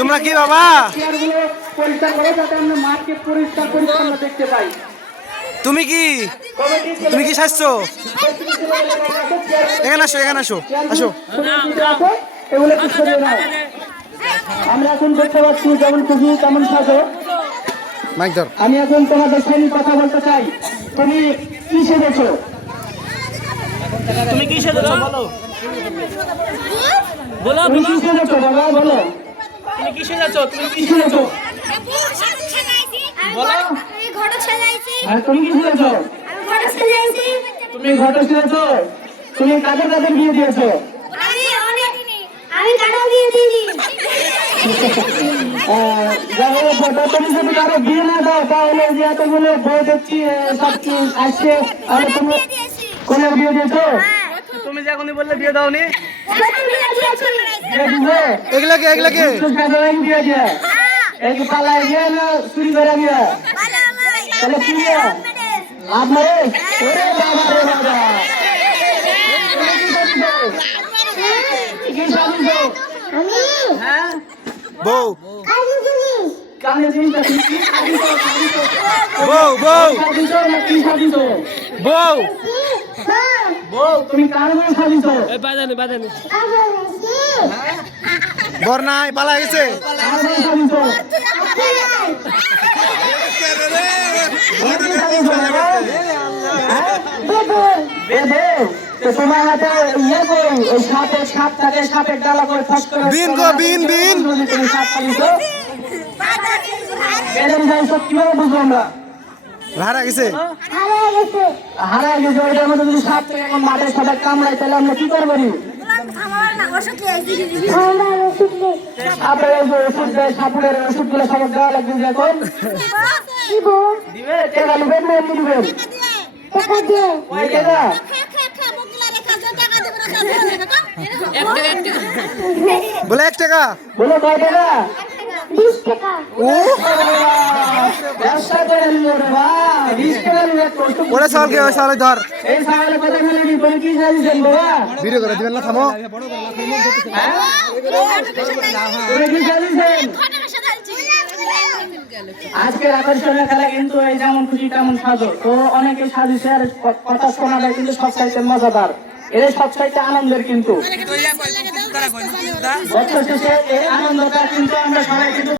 তোমরা কি বাবা পরিষ্কার করো যাতে আমরা মাঠকে পরিষ্কার পরিচ্ছন্ন দেখতে পাই। তুমি কি তুমি কি স্বাস্থ্য এখানে আসো এখানে আসো আসো এগুলো কি সরিয়ে নাও। আমরা এখন দেখতে পাচ্ছি যেমন খুশি তেমন সাজো। মাইক ধর। আমি এখন তোমাদের সঙ্গে কথা বলতে চাই। তুমি কি সেজেছো? তুমি কি সেজেছো বলো বলো তুমি কি সেজেছো বাবা বলো? তুমি কি সেজেছো তুমি কি সেজেছো বলো? আর তুমি কি সেজেছো? তুমি ঘটক সেজেছো? তুমি কাদের কাদের বিয়ে দিয়েছো? তুমি যদি কারো বিয়ে না দাও তাহলে যে এতগুলো বই দেখছি সব আসছে আর তুমি কোনের বিয়ে দিয়েছো? তুমি যে এখনই বললে বিয়ে দাওনি এগুলাকে এগুলাকে বিয়ে দিয়ে এই পালায় গিয়ে না চুরি করে গিয়ে তাহলে কি দিয়ে আপনার বউ কানে জিনিসটা বউ বউ বউ বউ তুমি কার মনে সাজিছো? বাজানি বাজানি ঘর নাই পালা গেছে কার মনে সাজিছো? তোমার হাতে ইয়ে কই ওই সাপের সাপ থাকে সাপের ডালা করে ফস করে বিন গো বিন বিন তুমি সাপ পালিছো বেদম যাইছো কিভাবে বুঝবো আমরা? হারা গেছে হারায় গেছে ওইটার মধ্যে যদি সাপ থেকে এখন মাঠে সবাই কামড়ায় তাহলে আমরা কি করবো? সাপের ওষুধ দেয় সাপুরের ওষুধ গুলো সবার দেওয়া লাগবে এখন দিবে টাকা দিবেন না এমনি দিবেন ওই টাকা বলে 1 টাকা বলো কয় টাকা? 20 টাকা। ও ব্যবসা করে নিল রে ভাই 20 টাকা নিলে কষ্ট ওরে চাল কে ওই চাল ধর এই সামনে কথা বলে নি তুমি কি সাজিছেন বাবা? ভিডিও করে দিবেন না থামো তুমি কি সাজিছেন? আজকের আকর্ষণীয় খেলা কিন্তু এই যেমন খুশি তেমন সাজো। তো অনেকে সাজিছে আর কথা শোনাটা কিন্তু সবচাইতে মজাদার, এর সবচাইতে আনন্দের কিন্তু বছর শেষে এই আনন্দটা কিন্তু আমরা সবাই কিন্তু